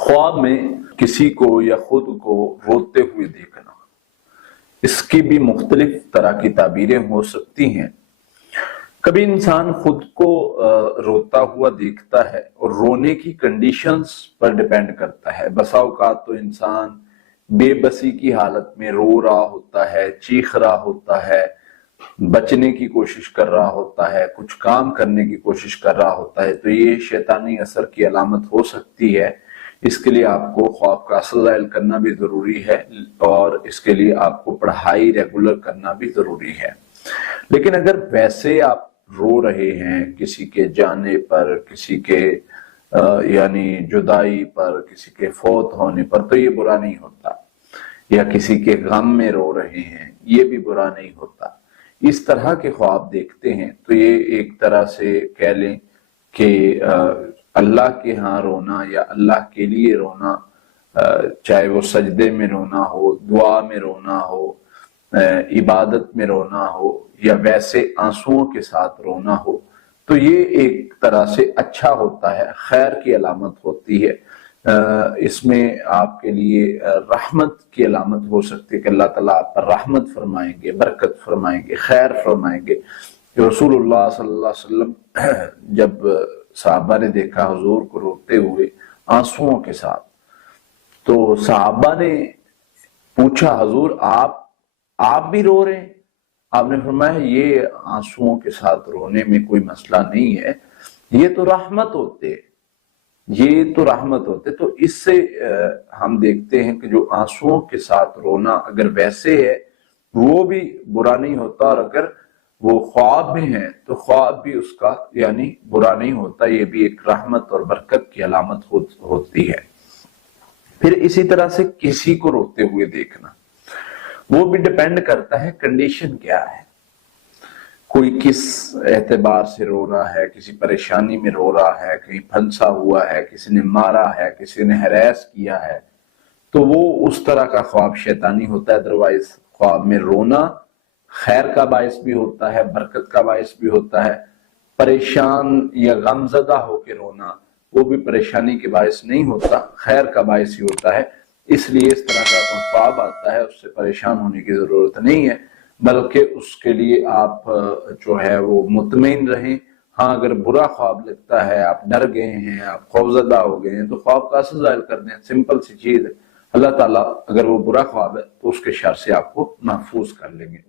ख्वाब में किसी को या खुद को रोते हुए देखना, इसकी भी मुख्तलिफ तरह की ताबीरें हो सकती हैं। कभी इंसान खुद को रोता हुआ देखता है और रोने की कंडीशंस पर डिपेंड करता है। बसा औकात तो इंसान बेबसी की हालत में रो रहा होता है, चीख रहा होता है, बचने की कोशिश कर रहा होता है, कुछ काम करने की कोशिश कर रहा होता है, तो ये शैतानी असर की अलामत हो सकती है। इसके लिए आपको ख्वाब का असर ज़ाहिर करना भी ज़रूरी है और इसके लिए आपको पढ़ाई रेगुलर करना भी ज़रूरी है। लेकिन अगर वैसे आप रो रहे हैं किसी के जाने पर, किसी के यानी जुदाई पर, किसी के फौत होने पर, तो ये बुरा नहीं होता। या किसी के गम में रो रहे हैं, ये भी बुरा नहीं होता। इस तरह के ख्वाब देखते हैं तो ये एक तरह से कह लें कि अल्लाह के यहाँ रोना या अल्लाह के लिए रोना, चाहे वो सजदे में रोना हो, दुआ में रोना हो, इबादत में रोना हो या वैसे आंसुओं के साथ रोना हो, तो ये एक तरह से अच्छा होता है, खैर की अलामत होती है। इसमें आपके लिए रहमत की अलामत हो सकती है कि अल्लाह ताला आप पर रहमत फरमाएंगे, बरकत फरमाएंगे, खैर फरमाएंगे। रसूलुल्लाह सल्लल्लाहु अलैहि वसल्लम जब सहाबा ने देखा हुजूर को रोते हुए आंसुओं के साथ, तो सहाबा ने पूछा, हुजूर आप भी रो रहे हैं? आपने फरमाया ये आंसुओं के साथ रोने में कोई मसला नहीं है, ये तो रहमत होते, ये तो रहमत होते। तो इससे हम देखते हैं कि जो आंसुओं के साथ रोना अगर वैसे है वो भी बुरा नहीं होता, और अगर वो ख्वाब में है तो ख्वाब भी उसका यानी बुरा नहीं होता, ये भी एक रहमत और बरकत की अलामत होती है। फिर इसी तरह से किसी को रोते हुए देखना, वो भी डिपेंड करता है कंडीशन क्या है, कोई किस एतबार से रो रहा है, किसी परेशानी में रो रहा है, कहीं फंसा हुआ है, किसी ने मारा है, किसी ने हरास किया है, तो वो उस तरह का ख्वाब शैतानी होता है। अदरवाइज ख्वाब में रोना खैर का बायस भी होता है, बरकत का बायस भी होता है। परेशान या गमजदा होकर रोना वो भी परेशानी के बायस नहीं होता, खैर का बायस ही होता है। इसलिए इस तरह का ख्वाब आता है उससे परेशान होने की जरूरत नहीं है, बल्कि उसके लिए आप जो है वो मुतमईन रहें। हाँ, अगर बुरा ख्वाब लगता है, आप डर गए हैं, आप खौफजदा हो गए हैं, तो ख्वाब का असर ज़ाहिर कर दें, सिंपल सी चीज है। अल्लाह ताला अगर वो बुरा ख्वाब है तो उसके शर से आपको महफूज कर लेंगे।